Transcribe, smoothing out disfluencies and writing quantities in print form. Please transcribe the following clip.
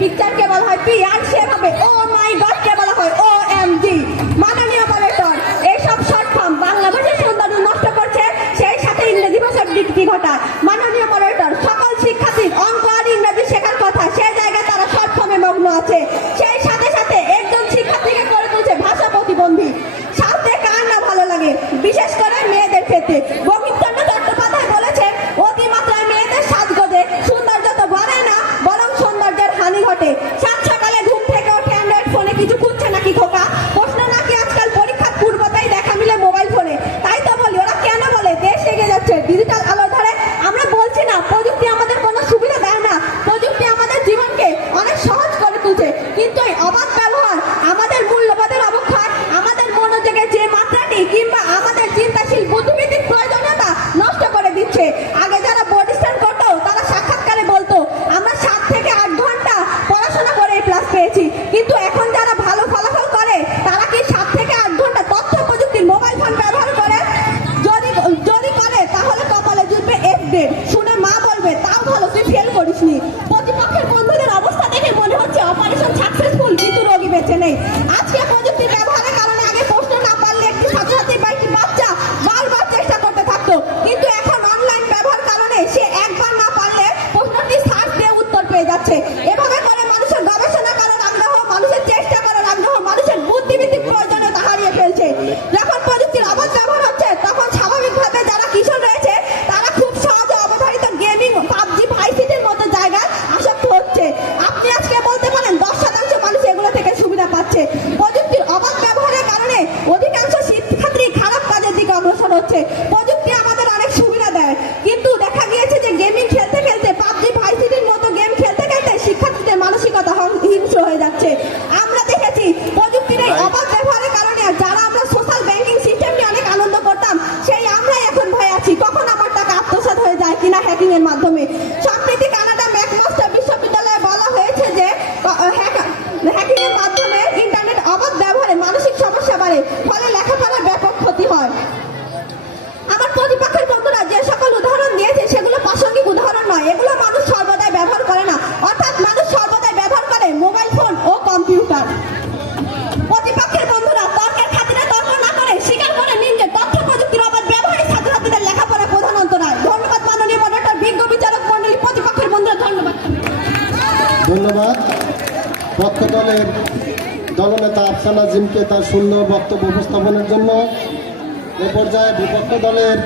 পিকচারকে বলা হয় পি, আর সেভাবে ও মাই গড কে বলা হয় OMG। মাননীয় মডারেটর, এইসব শর্ট ফর্ম বাংলা ভাষার সৌন্দর্য নষ্ট করছে, সেই সাথে ইংরেজি ভাষার বিকৃতি ঘটায়। মাননীয় মডারেটর, সকল শিক্ষার্থীর অঙ্ক আর ইংরেজি শেখার কথা, সেই জায়গায় তারা শর্ট ফর্মে মগ্ন আছে। সেই সাথে সাথে একজন শিক্ষার্থীকে করে তুলছে ভাষা প্রতিবন্ধী। সাথে কার না ভালো লাগে, বিশেষ করে মেয়েদের ক্ষেত্রে। বঙ্কিমচন্দ্র চট্টোপাধ্যায় বলেছেন, অতিমাত্রায় মেয়েদের সাজগোজে সৌন্দর্য তো বাড়ে না, বরং সৌন্দর্যের হানি ঘটে। সাত সকালে ঘুম থেকে ওঠে অ্যান্ড্রয়েড ফোনে কিছু খুঁজছে নাকি খোকা? প্রশ্ন নাকি আজকাল পরীক্ষার পূর্বতেই দেখা মিলে মোবাইল ফোনে। তাই তো বলি, ওরা কেন বলে দেশ এগিয়ে যাচ্ছে ডিজিটাল আলোর ধারে? আমরা বলছি না প্রযুক্তি আমাদের কোনো সুবিধা দেয় না, প্রযুক্তি আমাদের জীবনকে অনেক সহজ করে তুলছে, কিন্তু এই অবাধ ব্যবহার আমাদের মূল্যবোধের অবক্ষয়, আমাদের মনোযোগের যে মাত্রাটি কিংবা আমাদের চিন্তাশীল বুদ্ধিবৃত্তির প্রয়োজনীয়তা নষ্ট করে দিচ্ছে। আগে যারা বোর্ড স্ট্যান্ড করতো তারা সাক্ষাৎকারে বলতো, আমরা 7 থেকে 8 ঘন্টা পড়াশোনা করে প্লাস পেয়েছি, কিন্তু এখন যারা ভালো ফলাফল করে তারা কি 7 থেকে 8 ঘন্টা তথ্য প্রযুক্তির মোবাইল ফোন ব্যবহার করে? যদি করে তাহলে কপালে জুটবে F গ্রেড, শুনে মা বলবে তাও ভালো তুই ফেল করিসনি। প্রতিপক্ষের বন্ধুদের অবস্থা দেখে মনে হচ্ছে অপারেশন সাকসেসফুল, কিন্তু রোগী বেঁচে নেই। আজকে প্রযুক্তির ব্যবহারের কারণে আগে প্রশ্ন না পারলে একটি ছাত্রছাত্রী বা একটি বাচ্চা বারবার চেষ্টা করতে থাকতো, কিন্তু এখন অনলাইন ব্যবহার কারণে সে একবার না পারলে প্রশ্নটি সার্চ দিয়ে উত্তর পেয়ে যাচ্ছে। এভাবে করে মানুষের গবেষণা করার আগ্রহ, মানুষের চেষ্টা করার আগ্রহ, মানুষের বুদ্ধিবৃত্তির প্রয়োজনীয়তা হারিয়ে ফেলছে। যখন প্রযুক্তির অবাধ ব্যবহার হচ্ছে, তখন স্বাভাবিকভাবে যারা কিশোর রয়েছে তারা খুব সহজে অবধারিত গেমিং, পাবজি, ভাইসিটির মতো জায়গায় আসক্ত হচ্ছে। আপনি আজকে বলতে পারেন 10% মানুষ এগুলো থেকে সুবিধা পাচ্ছে। প্রযুক্তির অবাধ ব্যবহারের কারণে অধিকাংশ শিক্ষার্থী খারাপ কাজের দিকে অগ্রসর হচ্ছে। প্রযুক্তি আমাদের অনেক সুবিধা দেয়, কিন্তু দেখা গিয়েছে যে গেমিং খেলতে খেলতে, পাবজি, ভাইসিটির মতো গেম খেলতে খেলতে শিক্ষার্থীদের মানসিকতা হিংস্র হয়ে যাচ্ছে। আমরা দেখেছি প্রযুক্তির এই অবাধ ব্যবহারের কারণে যারা আমরা সোশ্যাল ব্যাংকিং সিস্টেম নিয়ে অনেক আনন্দ করতাম, সেই আমরাই এখন ভয় আছি কখন আমার টাকা আত্মসাৎ হয়ে যায় কিনা হ্যাকিং এর মাধ্যমে। সম্প্রতি কানাডা ম্যাকমাস্টার বিশ্ববিদ্যালয়ে বলা হয়েছে যে হ্যাকিং এর মাধ্যমে ইন্টারনেট অবাধ ব্যবহারে মানসিক সমস্যা বাড়ে, ফলে লেখাপড়ার ব্যাপক ক্ষতি হয়। আমার প্রতিপক্ষের বন্ধুরা যে সকল উদাহরণ দিয়েছে সেগুলো প্রাসঙ্গিক উদাহরণ নয়, এগুলো মানুষ সর্বদাই ব্যবহার করে না, অর্থাৎ মানুষ সর্বদাই ব্যবহার করে মোবাইল ফোন ও কম্পিউটার। প্রতিপক্ষের বন্ধুরা তর্কের খাতিরে তর্ক না করে স্বীকার করে নিন যে তথ্য প্রযুক্তির অবাধ ব্যবহারে ছাত্রছাত্রীদের লেখাপড়া প্রধান অন্তরায়। ধন্যবাদ মাননীয় মডারেটর, বিজ্ঞ বিচারক মণ্ডলী, প্রতিপক্ষের বন্ধুরা ধন্যবাদ। ধন্যবাদ পক্ষ দলের দলনেতা আফসানা জিমকে তার সুন্দর বক্তব্য উপস্থাপনের জন্য। এ পর্যায়ে বিপক্ষ দলের